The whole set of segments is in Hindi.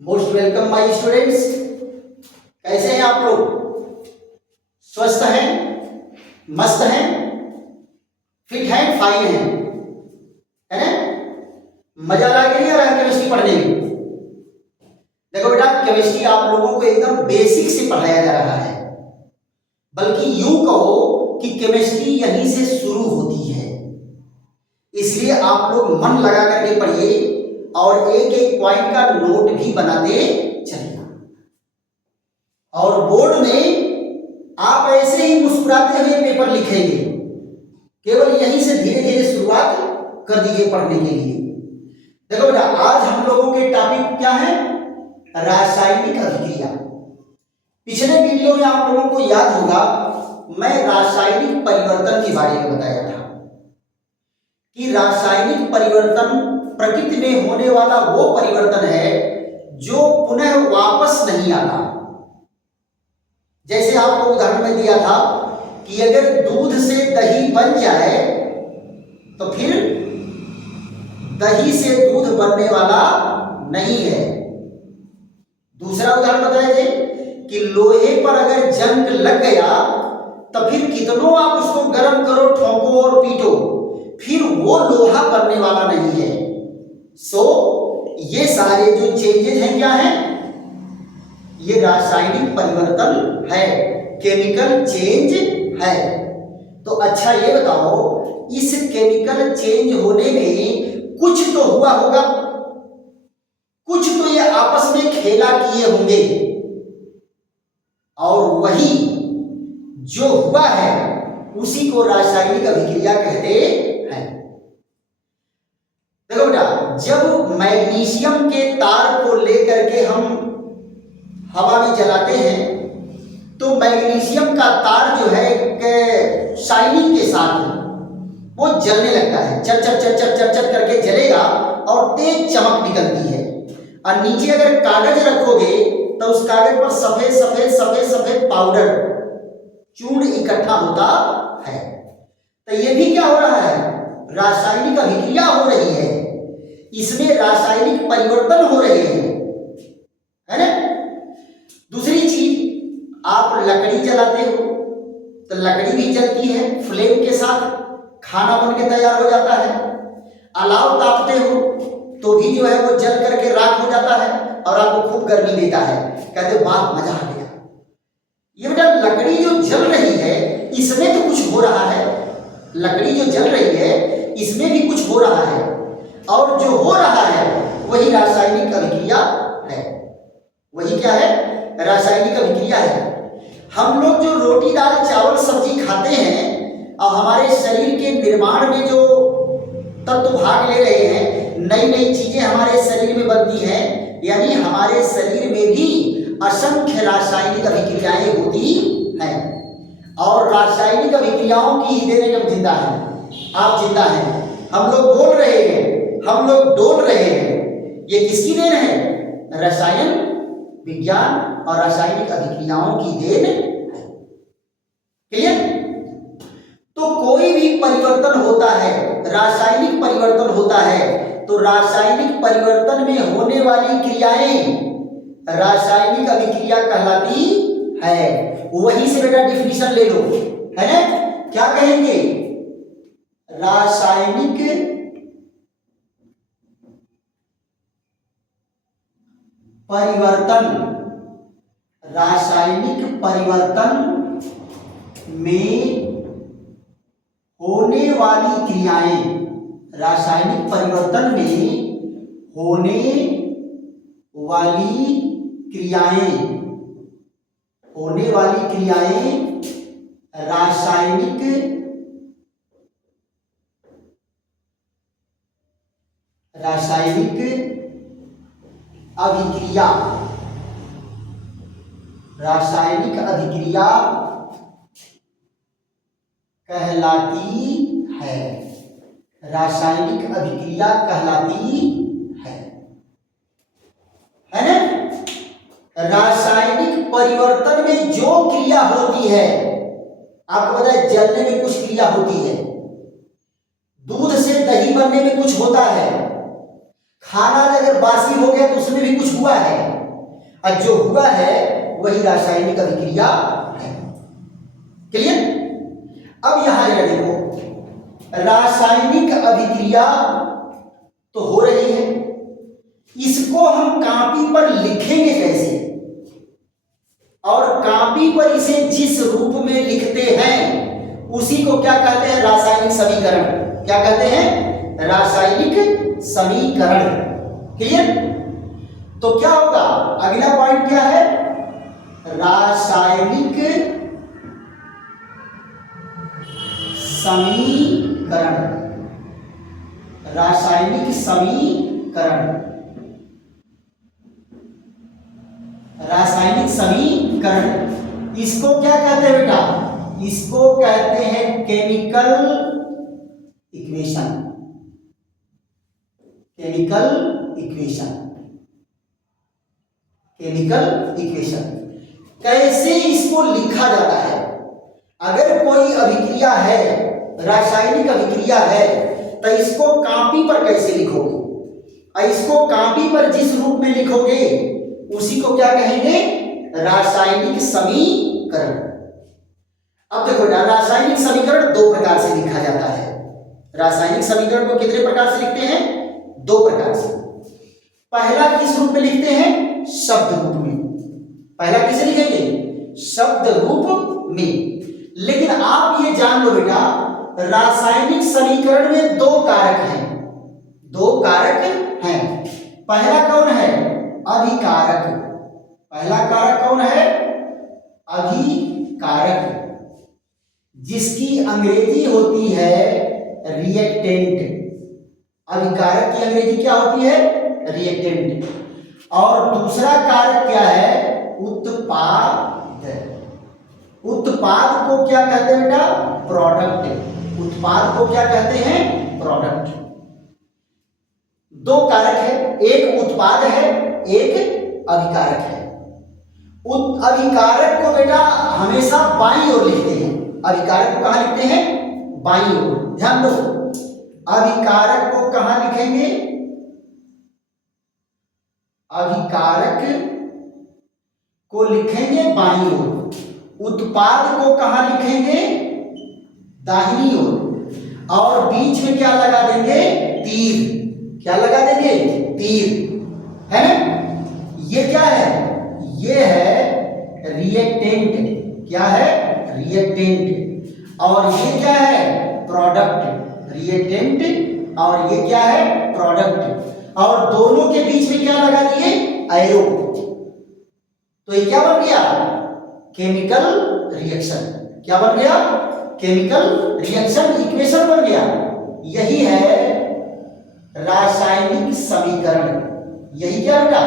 Most welcome my students. कैसे हैं आप लोग? स्वस्थ हैं, मस्त हैं, फिट हैं, फाइन हैं, है ना? मजा आ रहा है केमिस्ट्री पढ़ने में? देखो बेटा, केमिस्ट्री आप लोगों को एकदम बेसिक से पढ़ाया जा रहा है, बल्कि यूं कहो कि केमिस्ट्री यहीं से शुरू होती है। इसलिए आप लोग मन लगा करके पढ़िए और एक एक पॉइंट का नोट भी बनाते चलिए। और बोर्ड में आप ऐसे ही मुस्कुराते हुए पेपर लिखेंगे। केवल यहीं से धीरे धीरे शुरुआत कर दीजिए पढ़ने के लिए। देखो बेटा, आज हम लोगों के टॉपिक क्या है? रासायनिक अभिक्रिया। पिछले वीडियो में आप लोगों को याद होगा, मैं रासायनिक परिवर्तन के बारे में बताया था कि रासायनिक परिवर्तन प्रकृति में होने वाला वो परिवर्तन है जो पुनः वापस नहीं आता। जैसे आपको उदाहरण में दिया था कि अगर दूध से दही बन जाए तो फिर दही से दूध बनने वाला नहीं है। दूसरा उदाहरण बताया थे कि लोहे पर अगर जंग लग गया तो फिर कितनों आप उसको गर्म करो, ठोको और पीटो, फिर वो लोहा बनने वाला नहीं है। ये सारे जो चेंजेस हैं क्या हैं? ये रासायनिक परिवर्तन है, केमिकल चेंज है। तो अच्छा ये बताओ, इस केमिकल चेंज होने में कुछ तो हुआ होगा, कुछ तो ये आपस में खेला किए होंगे, और वही जो हुआ है उसी को रासायनिक अभिक्रिया कहते हैं। देखो बेटा, जब मैग्नीशियम के तार को लेकर के हम हवा में जलाते हैं तो मैग्नीशियम का तार जो है शाइनिंग के साथ वो जलने लगता है, चट चट चट चट चट चट करके जलेगा और तेज चमक निकलती है। और नीचे अगर कागज रखोगे तो उस कागज पर सफेद सफेद सफेद सफेद पाउडर चूर्ण इकट्ठा होता है। तो ये भी क्या हो रहा है? रासायनिक अभिक्रिया हो रही है, इसमें रासायनिक परिवर्तन हो रहे हैं, है ना? दूसरी चीज, आप लकड़ी जलाते हो तो लकड़ी भी जलती है, फ्लेम के साथ खाना बन के तैयार हो जाता है। अलाव तापते हो तो भी जो है वो जल करके राख हो जाता है और आपको खूब गर्मी देता है, कहते वाह मजा आ गया। ये बेटा, लकड़ी जो जल रही है इसमें तो कुछ हो रहा है, लकड़ी जो जल रही है इसमें भी कुछ हो रहा है, और जो हो रहा है वही रासायनिक अभिक्रिया है। वही क्या है? रासायनिक अभिक्रिया है। हम लोग जो रोटी दाल चावल सब्जी खाते हैं और हमारे शरीर के निर्माण में जो तत्व भाग ले रहे हैं, नई नई चीजें हमारे शरीर में बनती हैं, यानी हमारे शरीर में भी असंख्य रासायनिक अभिक्रियाएं होती हैं। और रासायनिक अभिक्रियाओं की ही देने में हम जिंदा हैं, आप जिंदा हैं, हम लोग बोल रहे हैं, हम लोग डोल रहे हैं। ये किसकी देन है? रसायन विज्ञान और रासायनिक अभिक्रियाओं की देन है। क्लियर? तो कोई भी परिवर्तन होता है, रासायनिक परिवर्तन होता है, तो रासायनिक परिवर्तन में होने वाली क्रियाएं रासायनिक अभिक्रिया कहलाती है। वहीं से बेटा डिफिनीशन ले लो, है ना? क्या कहेंगे? रासायनिक परिवर्तन, रासायनिक परिवर्तन में होने वाली क्रियाएं, रासायनिक परिवर्तन में होने वाली क्रियाएं, होने वाली क्रियाएं रासायनिक अभिक्रिया, रासायनिक अभिक्रिया कहलाती है, रासायनिक अभिक्रिया कहलाती है ना? रासायनिक परिवर्तन में जो क्रिया होती है, आपको पता है जलने में कुछ क्रिया होती है, दूध से दही बनने में कुछ होता है, खाना अगर बासी हो गया तो उसमें भी कुछ हुआ है, और जो हुआ है वही रासायनिक अभिक्रिया है। क्लियर? अब यहां जरा देखो, रासायनिक अभिक्रिया तो हो रही है, इसको हम कॉपी पर लिखेंगे कैसे, और कॉपी पर इसे जिस रूप में लिखते हैं उसी को क्या कहते हैं, रासायनिक समीकरण। क्या कहते हैं? रासायनिक समीकरण। क्लियर? तो क्या होगा, अगला पॉइंट क्या है, रासायनिक समीकरण। रासायनिक समीकरण, रासायनिक समीकरण, इसको क्या कहते हैं बेटा, इसको कहते हैं chemical equation. Chemical equation, chemical equation. कैसे इसको लिखा जाता है, अगर कोई अभिक्रिया है, रासायनिक अभिक्रिया है, तो इसको कॉपी पर कैसे लिखोगे, और इसको कॉपी पर जिस रूप में लिखोगे उसी को क्या कहेंगे, रासायनिक समीकरण। अब देखो, रासायनिक समीकरण दो प्रकार से लिखा जाता है। रासायनिक समीकरण को कितने प्रकार से लिखते हैं, दो प्रकार से। पहला किस रूप में लिखते हैं, शब्द रूप में। पहला किसे लिखेंगे, शब्द रूप में। लेकिन आप ये जान लो बेटा, रासायनिक समीकरण में दो कारक हैं, दो कारक हैं। पहला कौन है, अभिकारक। पहला कारक कौन है, अभिकारक, जिसकी अंग्रेजी होती है रिएक्टेंट। अभिकारक की अंग्रेजी क्या होती है, रिएक्टेंट। और दूसरा कारक क्या है, उत्पाद। उत्पाद को क्या कहते हैं बेटा, प्रोडक्ट। उत्पाद को क्या कहते हैं, प्रोडक्ट। दो कारक है, एक उत्पाद है, एक अभिकारक है। अभिकारक को बेटा हमेशा बाईं ओर लिखते हैं। अभिकारक को कहां लिखते हैं, बाईं ओर। ध्यान दो, अभिकारक को कहां लिखेंगे, अभिकारक को लिखेंगे बाईं ओर। उत्पाद को कहां लिखेंगे, दाहिनी ओर। और बीच में क्या लगा देंगे, तीर। क्या लगा देंगे, तीर। है ना? ये क्या है, ये है रिएक्टेंट। क्या है, रिएक्टेंट। और ये क्या है, प्रोडक्ट। रिएक्टेंट और ये क्या है, प्रोडक्ट। और दोनों के बीच में क्या लगा दिए, एरो। तो ये क्या बन गया, केमिकल रिएक्शन। क्या बन गया, केमिकल रिएक्शन इक्वेशन बन गया। यही है रासायनिक समीकरण। यही क्या बेटा,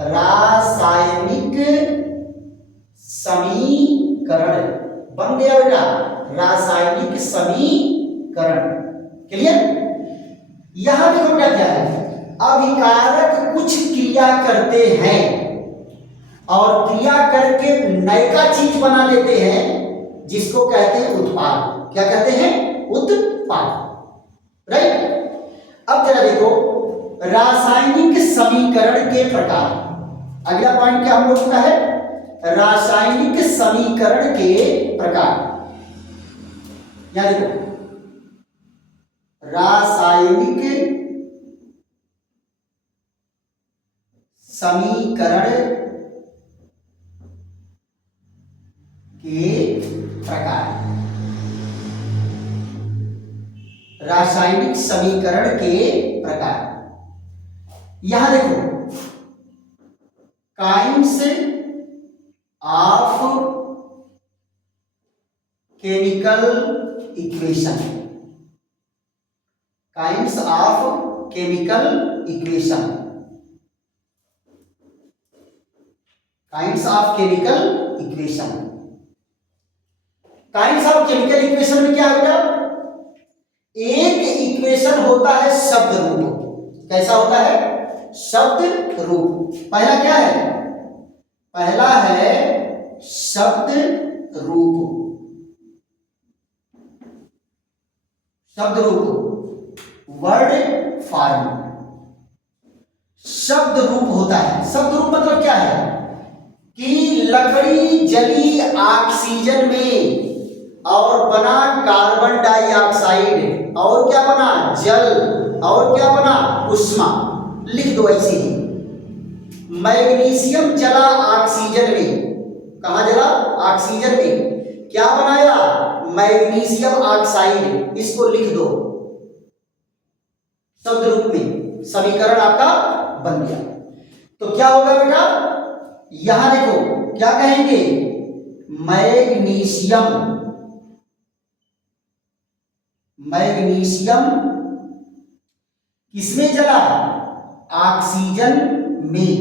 रासायनिक समीकरण बन गया बेटा, रासायनिक समीकरण। क्लियर? यहां देखो बेटा क्या है, अभिकारक कुछ क्रिया करते हैं और क्रिया करके नयका चीज बना लेते हैं, जिसको कहते हैं उत्पाद। क्या कहते हैं, उत्पाद। राइट? अब जरा देखो, रासायनिक समीकरण के प्रकार। अगला पॉइंट क्या हम लोग का है, रासायनिक समीकरण के प्रकार। यहां देखो, रासायनिक समीकरण के प्रकार। रासायनिक समीकरण के प्रकार। यहां देखो, kinds of chemical equation. Kinds of chemical equation. Kinds of chemical equation. Kinds of chemical equation में क्या है बेटा, एक इक्वेशन होता है शब्द रूप। कैसा होता है, शब्द रूप। पहला क्या है, पहला है शब्द रूप। शब्द रूप, वर्ड फॉर्म। शब्द रूप होता है। शब्द रूप मतलब क्या है कि लकड़ी जली ऑक्सीजन में और बना कार्बन डाइऑक्साइड, और क्या बना जल, और क्या बना उष्मा। लिख दो ऐसे ही, मैग्नीशियम जला ऑक्सीजन में, कहा जला ऑक्सीजन में, क्या बनाया मैग्नीशियम ऑक्साइड, इसको लिख दो शब्द रूप में, समीकरण आपका बन गया। तो क्या होगा बेटा, यहां देखो क्या कहेंगे, मैग्नीशियम, मैग्नीशियम किसमें जला, ऑक्सीजन में,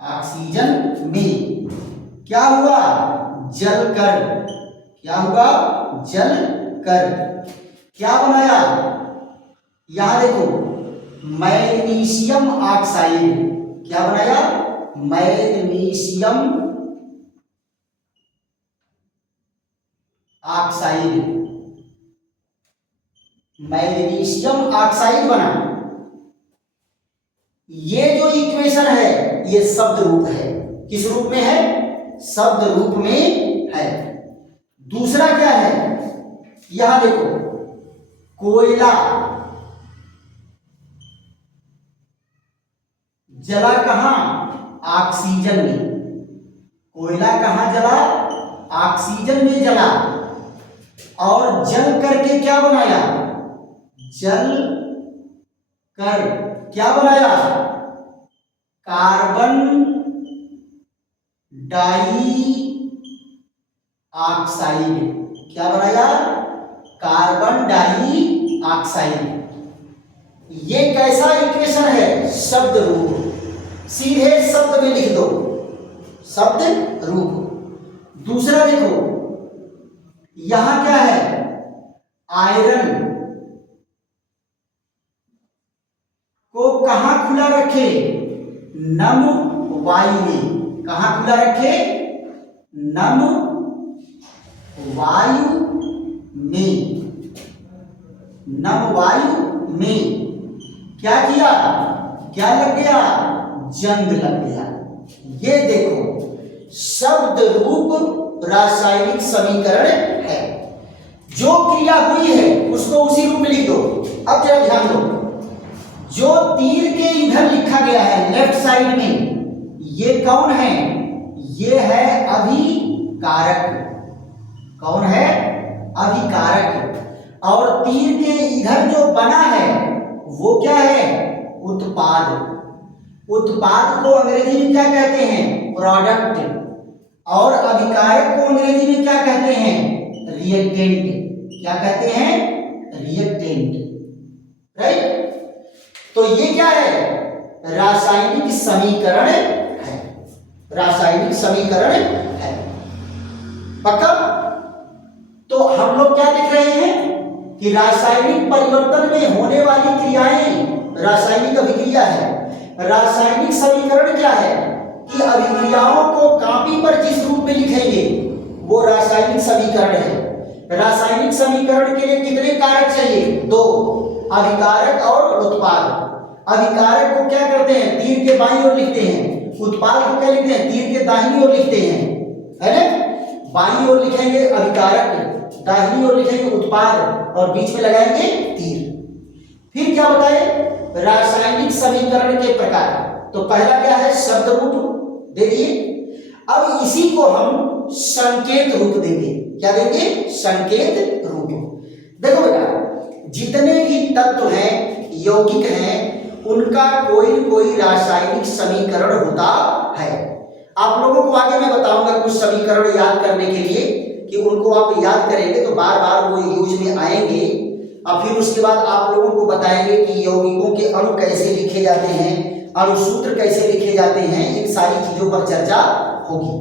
ऑक्सीजन में क्या हुआ जलकर, क्या हुआ जलकर, क्या बनाया, यहां देखो मैग्नीशियम ऑक्साइड, क्या बनाया मैग्नीशियम ऑक्साइड, मैग्नीशियम ऑक्साइड बना। ये जो इक्वेशन है ये शब्द रूप है, किस रूप में है, शब्द रूप में है। दूसरा क्या है, यहां देखो कोयला जला कहां, ऑक्सीजन में, कोयला कहां जला, ऑक्सीजन में जला, और जल करके क्या बनाया, जल कर क्या बनाया, कार्बन डाइऑक्साइड, क्या बनाया कार्बन डाइऑक्साइड। ये कैसा इक्वेशन है, शब्द रूप, सीधे शब्द में लिख दो शब्द रूप। दूसरा देखो यहां क्या है, आयरन को कहां खुला रखे, नम वायु में, कहां खुला रखे, नम वायु में, नम वायु में, क्या किया, क्या लग गया, जंग लग गया। ये देखो शब्द रूप रासायनिक समीकरण है, जो क्रिया हुई है उसको उसी रूप में लिख दो। अब जरा ध्यान दो, जो तीर के इधर लिखा गया है लेफ्ट साइड में, ये कौन है, ये है अभिकारक, कौन है अभिकारक, और तीर के इधर जो बना है वो क्या है, उत्पाद। उत्पाद को अंग्रेजी में क्या कहते हैं, प्रोडक्ट, और अभिकारक को अंग्रेजी में क्या कहते हैं, रिएक्टेंट, क्या कहते हैं, रिएक्टेंट, राइट। तो ये क्या है, रासायनिक समीकरण है, रासायनिक समीकरण है, पक्का। तो हम लोग क्या देख रहे हैं कि रासायनिक परिवर्तन में होने वाली क्रियाएं रासायनिक अभिक्रिया है। रासायनिक समीकरण क्या है कि अभिक्रियाओं को कॉपी पर जिस रूप में लिखेंगे वो रासायनिक समीकरण है। रासायनिक समीकरण के लिए कितने कारक चाहिए, दो, अभिकारक और उत्पाद। अभिकारक को क्या करते हैं, तीर के बाईं ओर लिखते हैं, उत्पाद को क्या लिखते हैं, तीर के दाहिनी ओर लिखते हैं, है ना। बाईं ओर लिखेंगे अभिकारक, दाहिनी ओर लिखेंगे उत्पाद, और बीच में लगाएंगे तीर। फिर क्या बताए, रासायनिक समीकरण के प्रकार। तो पहला क्या है, शब्द रूप दे दिए। अब इसी को हम संकेत रूप देंगे, क्या देंगे, संकेत रूप। देखो बेटा, जितने भी तत्व हैं, यौगिक हैं, उनका कोई न कोई रासायनिक समीकरण होता है। आप लोगों को आगे मैं बताऊंगा कुछ समीकरण याद करने के लिए, कि उनको आप याद करेंगे तो बार बार वो यूज में आएंगे। और फिर उसके बाद आप लोगों को बताएंगे कि यौगिकों के अणु कैसे लिखे जाते हैं, अणुसूत्र कैसे लिखे जाते हैं, इन सारी चीजों पर चर्चा होगी।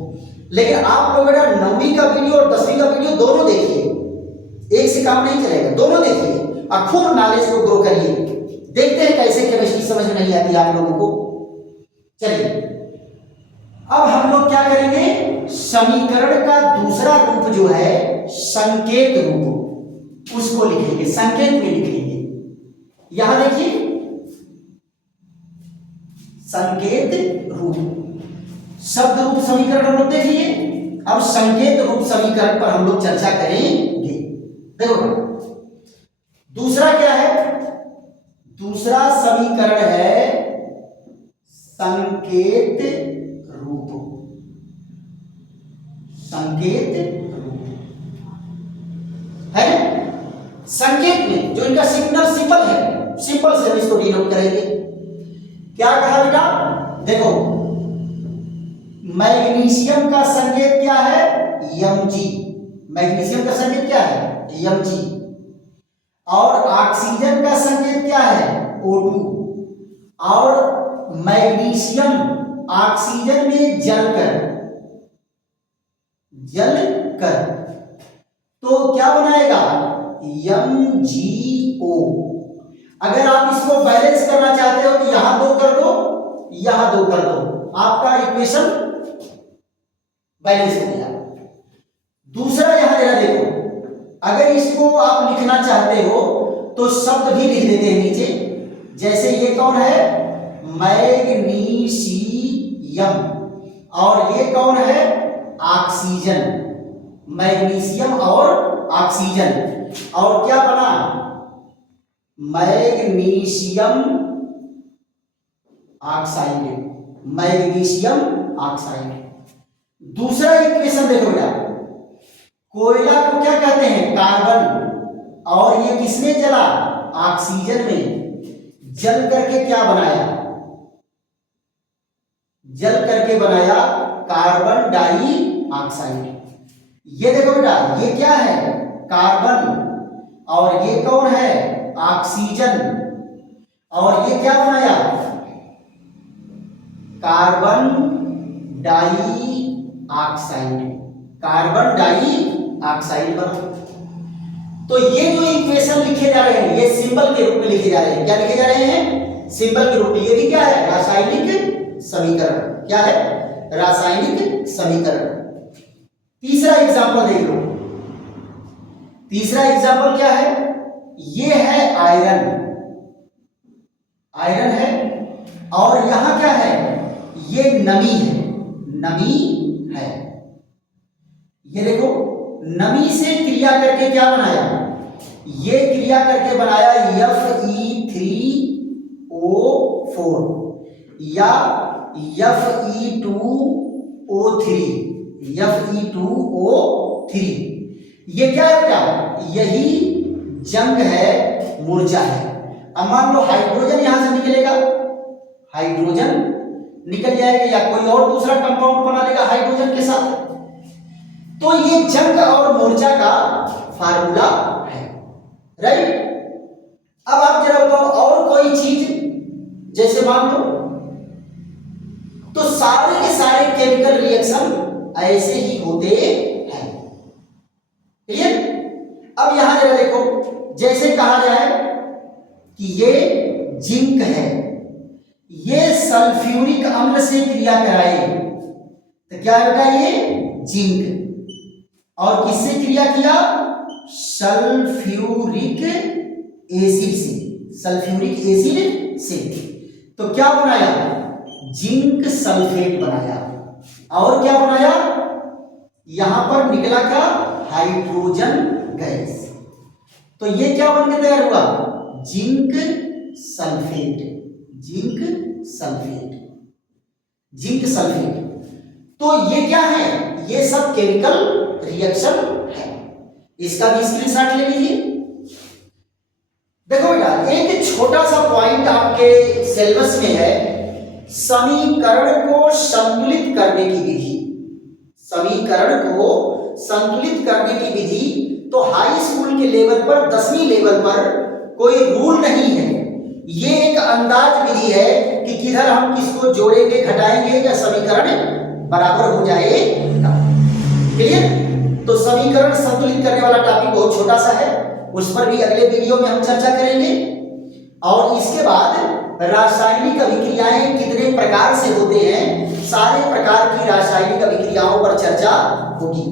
लेकिन आप लोग अगर 9वीं का वीडियो और 10वीं का वीडियो दोनों देखिए, एक से काम नहीं चलेगा, दोनों देखिए और खूब नॉलेज को ग्रो करिए। देखते हैं कैसे केमिस्ट्री समझ में नहीं आती आप लोगों को। चलिए अब हम लोग क्या करेंगे, समीकरण का दूसरा रूप जो है संकेत रूप, उसको लिखेंगे, संकेत में लिखेंगे। यहां देखिए संकेत रूप। शब्द रूप समीकरण हम लोग देख लिए। अब संकेत रूप समीकरण पर हम लोग चर्चा करेंगे। देखो दूसरा क्या है, दूसरा समीकरण है संकेत रूप। संकेत रूप है संकेत में जो इनका सिग्नल सिंबल है, सिंबल से हम इसको डिनोट करेंगे। क्या कहा बेटा, देखो मैग्नीशियम का संकेत क्या है, Mg। मैग्नीशियम का संकेत क्या है, Mg। और ऑक्सीजन का संकेत क्या है, O2। और मैग्नीशियम ऑक्सीजन में जलकर तो क्या बनाएगा, MgO। अगर आप इसको बैलेंस करना चाहते हो तो यहां 2 कर दो, यहां 2 कर दो, आपका इक्वेशन बैलेंस हो गया। दूसरा यहां जरा देखो, अगर इसको आप लिखना चाहते हो तो शब्द भी लिख देते हैं नीचे। जैसे ये कौन है, मैग्नीशियम, और ये कौन है, ऑक्सीजन। मैग्नीशियम और ऑक्सीजन, और क्या बना, मैग्नीशियम ऑक्साइड। Magnesium oxide. दूसरा इक्वेशन देखो बेटा, कोयला को क्या कहते हैं, कार्बन। और ये किसमें जला, ऑक्सीजन में। जल करके क्या बनाया, जल करके बनाया कार्बन डाइऑक्साइड। ये देखो बेटा, ये क्या है, कार्बन, और ये कौन है, ऑक्सीजन, और ये क्या बनाया, कार्बन डाइऑक्साइड। कार्बन डाइऑक्साइड बना। तो ये जो इक्वेशन लिखे जा रहे हैं ये सिंबल के रूप में लिखे जा रहे हैं। क्या लिखे जा रहे हैं, सिंबल के रूप में। ये भी क्या है, रासायनिक समीकरण। क्या है, रासायनिक समीकरण। तीसरा एग्जांपल देख लो। तीसरा एग्जांपल क्या है, ये है आयरन। आयरन है, और यहां क्या है, ये नमी है। नमी है, ये देखो नमी से क्रिया करके क्या बनाया, ये क्रिया करके बनाया Fe3O4 या Fe2O3। Fe2O3 ये क्या है बेटा, यही जंग है, मूर्छा है। अब मान लो हाइड्रोजन यहां से निकलेगा, हाइड्रोजन निकल जाएगा, या कोई और दूसरा कंपाउंड बना लेगा हाइड्रोजन के साथ, तो ये जंग और मोर्चा का फार्मूला है। राइट। अब आप जरा बताओ और कोई चीज, जैसे मान लो, तो सारे के सारे केमिकल रिएक्शन ऐसे ही होते हैं। क्लियर। अब यहां जरा देखो, जैसे कहा जाए कि ये जिंक है, ये सल्फ्यूरिक अम्ल से क्रिया कराए, तो क्या बेटा, ये जिंक। और किससे क्रिया किया, सल्फ्यूरिक एसिड से। सल्फ्यूरिक एसिड से तो क्या बनाया, जिंक सल्फेट बनाया। और क्या बनाया, यहां पर निकला क्या, हाइड्रोजन गैस। तो ये क्या बन के तैयार हुआ, zinc sulphate. Zinc sulphate, zinc sulphate. तो ये क्या है, ये सब केमिकल रिएक्शन है। इसका भी स्क्रीनशॉट ले लीजिए। देखो बेटा, एक छोटा सा पॉइंट आपके सिलेबस में है, समीकरण को संतुलित करने की विधि। समीकरण को संतुलित करने की विधि तो हाई स्कूल के लेवल पर, 10वीं लेवल पर कोई रूल नहीं है। ये एक अंदाज विधि है कि किधर हम किसको जोड़ेंगे, घटाएंगे, या समीकरण बराबर हो जाएगा। क्लियर। तो समीकरण संतुलित करने वाला टॉपिक बहुत छोटा सा है, उस पर भी अगले वीडियो में हम चर्चा करेंगे। और इसके बाद रासायनिक अभिक्रियाएं कितने प्रकार से होते हैं, सारे प्रकार की रासायनिक अभिक्रियाओं पर चर्चा होगी।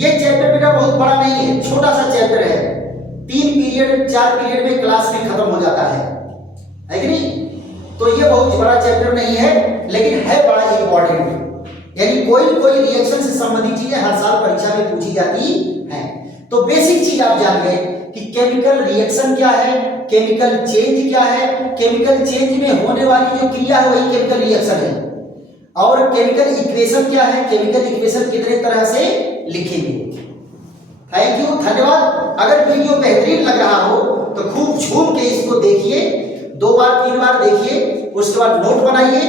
ये चैप्टर बेटा बहुत बड़ा नहीं है, छोटा सा चैप्टर है। 3 पीरियड 4 पीरियड में क्लास में खत्म हो जाता है कि नहीं। तो ये बहुत बड़ा चैप्टर नहीं है, लेकिन है बड़ा इंपॉर्टेंट। यानी कोई रिएक्शन से संबंधित चीजें हर साल परीक्षा में पूछी जाती है। तो बेसिक चीज आप जान गए कि केमिकल रिएक्शन क्या है, केमिकल चेंज क्या है, केमिकल चेंज में होने वाली जो क्रिया है वही केमिकल रिएक्शन है, और केमिकल इक्वेशन क्या है, केमिकल इक्वेशन कितने तरह से लिखेंगे। थैंक यू, धन्यवाद। अगर वीडियो बेहतरीन लग रहा हो तो खूब झूम के इसको देखिए, 2 बार 3 बार देखिए, उसके बाद नोट बनाइए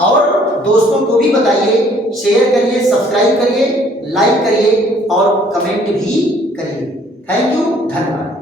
और दोस्तों को भी बताइए, शेयर करिए, सब्सक्राइब करिए, लाइक करिए और कमेंट भी करिए। थैंक यू, धन्यवाद।